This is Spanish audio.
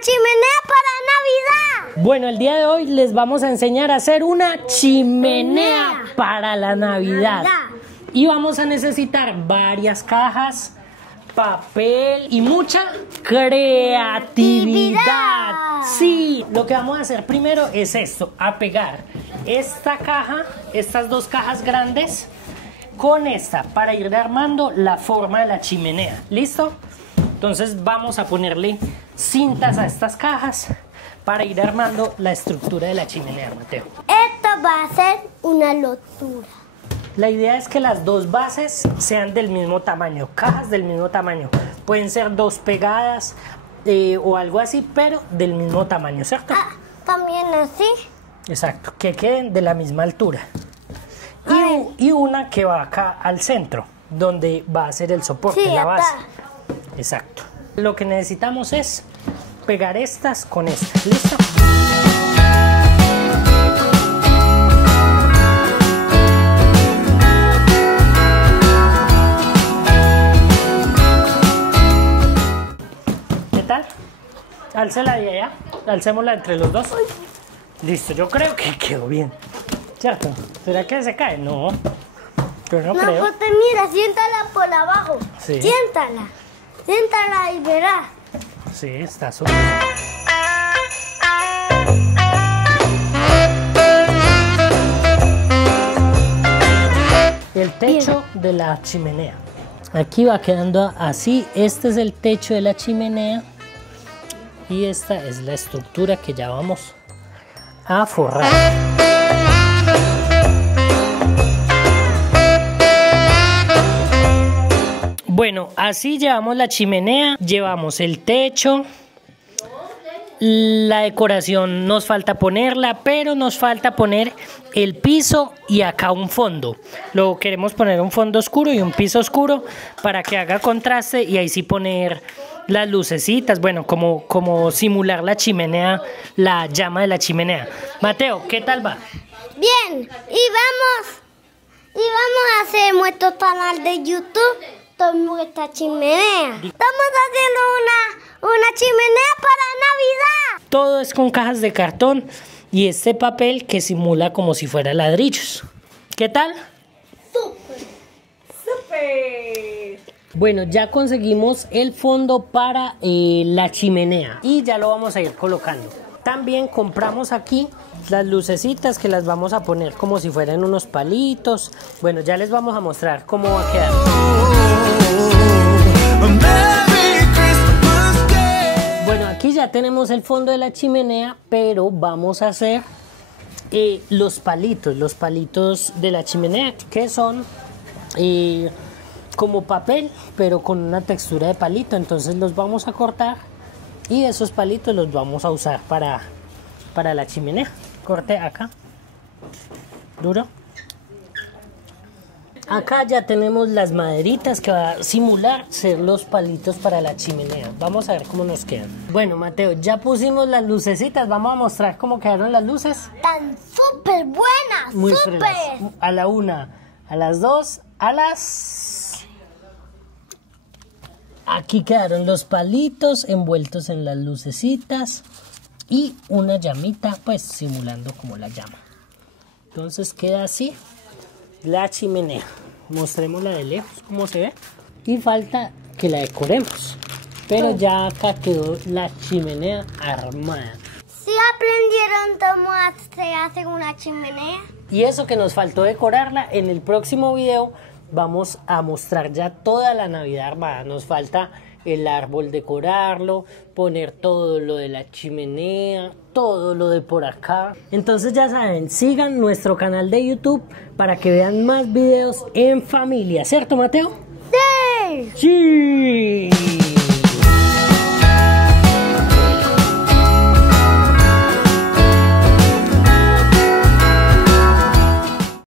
chimenea para Navidad. Bueno, el día de hoy les vamos a enseñar a hacer una chimenea para la Navidad. Y vamos a necesitar varias cajas, papel y mucha creatividad. Sí, lo que vamos a hacer primero es esto, a pegar esta caja, estas dos cajas grandes con esta para ir armando la forma de la chimenea. ¿Listo? Entonces vamos a ponerle cintas a estas cajas para ir armando la estructura de la chimenea, Mateo. Esto va a ser una locura. La idea es que las dos bases sean del mismo tamaño, cajas del mismo tamaño. Pueden ser dos pegadas o algo así, pero del mismo tamaño, ¿cierto? También así. Exacto, que queden de la misma altura. Y una que va acá al centro, donde va a ser el soporte, sí, la base. Exacto. Lo que necesitamos es pegar estas con estas. ¿Listo? ¿Qué tal? Álcela de allá. Alcémosla entre los dos. Listo, yo creo que quedó bien. ¿Cierto? ¿Será que se cae? No. Yo no creo. Pues mira, siéntala por abajo. Sí. Siéntala. Siéntala y verás. Sí, está súper. El techo de la chimenea. Aquí va quedando así. Este es el techo de la chimenea. Y esta es la estructura que ya vamos a forrar. Bueno, así llevamos la chimenea, llevamos el techo, la decoración nos falta ponerla, pero nos falta poner el piso y acá un fondo. Lo queremos poner un fondo oscuro y un piso oscuro para que haga contraste y ahí sí poner las lucecitas, bueno, como simular la chimenea, la llama de la chimenea. Mateo, ¿qué tal va? Bien, y vamos a hacer nuestro canal de YouTube. Esta chimenea. Estamos haciendo una chimenea para Navidad. Todo es con cajas de cartón y este papel que simula como si fuera ladrillos. ¿Qué tal? ¡Súper! Bueno, ya conseguimos el fondo para la chimenea y ya lo vamos a ir colocando. También compramos aquí las lucecitas que las vamos a poner como si fueran unos palitos. Bueno, ya les vamos a mostrar cómo va a quedar. Bueno, aquí ya tenemos el fondo de la chimenea, pero vamos a hacer los palitos de la chimenea, que son como papel, pero con una textura de palito. Entonces los vamos a cortar y esos palitos los vamos a usar para la chimenea. Corte acá, duro. Acá ya tenemos las maderitas que va a simular ser los palitos para la chimenea. Vamos a ver cómo nos quedan. Bueno, Mateo, ya pusimos las lucecitas. Vamos a mostrar cómo quedaron las luces. Están súper buenas. Muy súper. A la una, a las dos, a las... Aquí quedaron los palitos envueltos en las lucecitas y una llamita, pues simulando como la llama. Entonces queda así la chimenea. Mostrémosla de lejos cómo se ve y falta que la decoremos, pero ya acá quedó la chimenea armada. ¿Sí aprendieron cómo se hace una chimenea? Y eso que nos faltó decorarla, en el próximo video vamos a mostrar ya toda la Navidad armada. Nos falta el árbol, decorarlo, poner todo lo de la chimenea, todo lo de por acá. Entonces ya saben, sigan nuestro canal de YouTube para que vean más videos en familia, ¿cierto, Mateo? ¡Sí! ¡Sí!